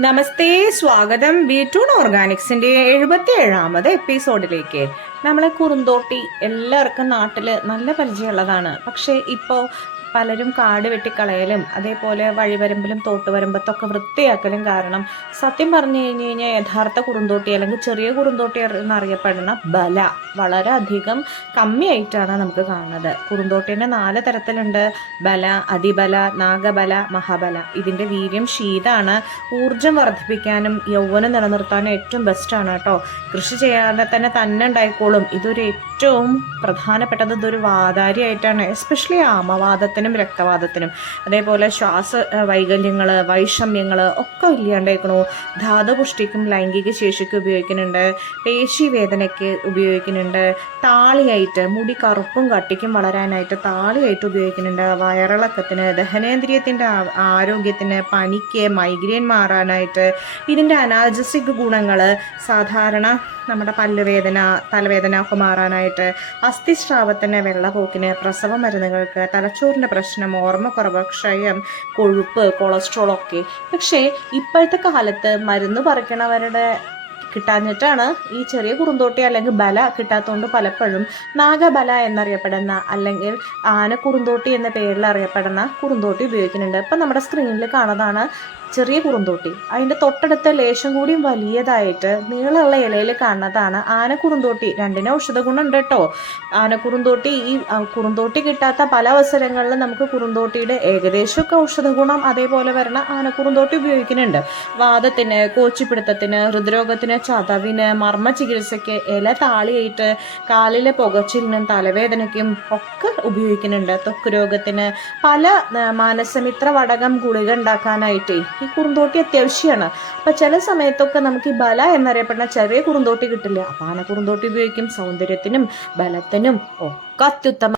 നമസ്തേ സ്വാഗതം. ബി ബീറ്റൂൺ ഓർഗാനിക്സിന്റെ എഴുപത്തി ഏഴാമത് എപ്പിസോഡിലേക്ക്. നമ്മളെ കുറുന്തോട്ടി എല്ലാവർക്കും നാട്ടിൽ നല്ല പരിചയമുള്ളതാണ്. പക്ഷേ ഇപ്പോൾ പലരും കാട് വെട്ടിക്കളയലും അതേപോലെ വഴിവരമ്പിലും തോട്ടുവരമ്പത്തൊക്കെ വൃത്തിയാക്കലും കാരണം സത്യം പറഞ്ഞു കഴിഞ്ഞു കഴിഞ്ഞാൽ യഥാർത്ഥ കുറുന്തോട്ടി അല്ലെങ്കിൽ ചെറിയ കുറുന്തോട്ടി എന്നറിയപ്പെടുന്ന ബല. വളരെ അധികം കമ്മിയായിട്ടാണ് നമുക്ക് കാണുന്നത്. കുറുന്തോട്ടിന്റെ നാല് തരത്തിലുണ്ട്. ബല അതിബല നാഗബല മഹാബല. ഇതിന്റെ വീര്യം ശീതാണ്. ഊർജം വർദ്ധിപ്പിക്കാനും യൗവനം നിലനിർത്താനും ഏറ്റവും ബെസ്റ്റാണ് കേട്ടോ. കൃഷി ചെയ്യാതെ തന്നെ തന്നെ ഉണ്ടായിക്കോളും. ഇതൊരു ഏറ്റവും പ്രധാനപ്പെട്ടത് ഇതൊരു വാതാരിയായിട്ടാണ് എസ്പെഷ്യലി ആമവാദത്തിനും രക്തവാദത്തിനും. അതേപോലെ ശ്വാസ വൈകല്യങ്ങൾ വൈഷമ്യങ്ങൾ ഒക്കെ ഇല്ലാണ്ടായിക്കണു. ധാതുപുഷ്ടിക്കും ലൈംഗിക ശേഷിക്കും ഉപയോഗിക്കുന്നുണ്ട്. പേശി വേദനയ്ക്ക് ഉപയോഗിക്കുന്നുണ്ട്. താളിയായിട്ട് മുടി കറുപ്പും കട്ടിക്കും വളരാനായിട്ട് താളിയായിട്ട് ഉപയോഗിക്കുന്നുണ്ട്. വയറിളക്കത്തിന് ദഹനേന്ദ്രിയത്തിന്റെ ആരോഗ്യത്തിന് പനിക്ക് മൈഗ്രെയിൻ മാറാനായിട്ട്. ഇതിന്റെ അനാജസിക് ഗുണങ്ങൾ സാധാരണ നമ്മുടെ പല്ലുവേദന തലവേദന ഒക്കെ മാറാനായിട്ട് അസ്ഥിസ്രാവത്തിന് വെള്ളപ്പോക്കിന് പ്രസവ മരുന്നുകൾക്ക് തലച്ചോറിന്റെ പ്രശ്നം ഓർമ്മക്കുറവ് ക്ഷയം കൊഴുപ്പ് കൊളസ്ട്രോൾ ഒക്കെ. പക്ഷേ ഇപ്പോഴത്തെ കാലത്ത് മരുന്ന് പറിക്കണവരുടെ കിട്ടാഞ്ഞിട്ടാണ് ഈ ചെറിയ കുറുന്തോട്ടി അല്ലെങ്കിൽ ബല കിട്ടാത്തതുകൊണ്ട് പലപ്പോഴും നാഗബല എന്നറിയപ്പെടുന്ന അല്ലെങ്കിൽ ആന കുറുന്തോട്ടി എന്ന പേരിൽ അറിയപ്പെടുന്ന കുറുന്തോട്ടി ഉപയോഗിക്കുന്നുണ്ട്. ഇപ്പം നമ്മുടെ സ്ക്രീനിൽ കാണുന്നതാണ് ചെറിയ കുറുന്തോട്ടി. അതിന്റെ തൊട്ടടുത്ത ലേശം കൂടിയും വലിയതായിട്ട് നീളമുള്ള ഇലയിൽ കാണുന്നതാണ് ആനക്കുറുന്തോട്ടി. രണ്ടിനെ ഔഷധ ഗുണമുണ്ട് കേട്ടോ. ആനക്കുറുന്തോട്ടി ഈ കുറുന്തോട്ടി കിട്ടാത്ത പല അവസരങ്ങളിലും നമുക്ക് കുറുന്തോട്ടിയുടെ ഏകദേശമൊക്കെ ഔഷധ ഗുണം അതേപോലെ വരണ ആനക്കുറുന്തോട്ടി ഉപയോഗിക്കുന്നുണ്ട്. വാദത്തിന് കോച്ചിപ്പിടുത്തത്തിന് ഹൃദ്രോഗത്തിന് ചതവിന് മർമ്മ ചികിത്സയ്ക്ക് ഇല താളിയായിട്ട് കാലിലെ പുകച്ചിലിനും തലവേദനയ്ക്കും ഒക്കെ ഉപയോഗിക്കുന്നുണ്ട്. ത്വക്ക് രോഗത്തിന് പല മാനസമിത്ര വടകം ഗുളിക ഉണ്ടാക്കാനായിട്ട് ഈ കുറുന്തോട്ടി അത്യാവശ്യമാണ് അപ്പം ചില സമയത്തൊക്കെ നമുക്ക് ഈ ബല എന്നറിയപ്പെടുന്ന ചെറിയ കുറുന്തോട്ടി കിട്ടില്ല. അപ്പം ആന കുറുന്തോട്ടി ഉപയോഗിക്കും സൗന്ദര്യത്തിനും ബലത്തിനും ഒക്കെ അത്യുത്തമ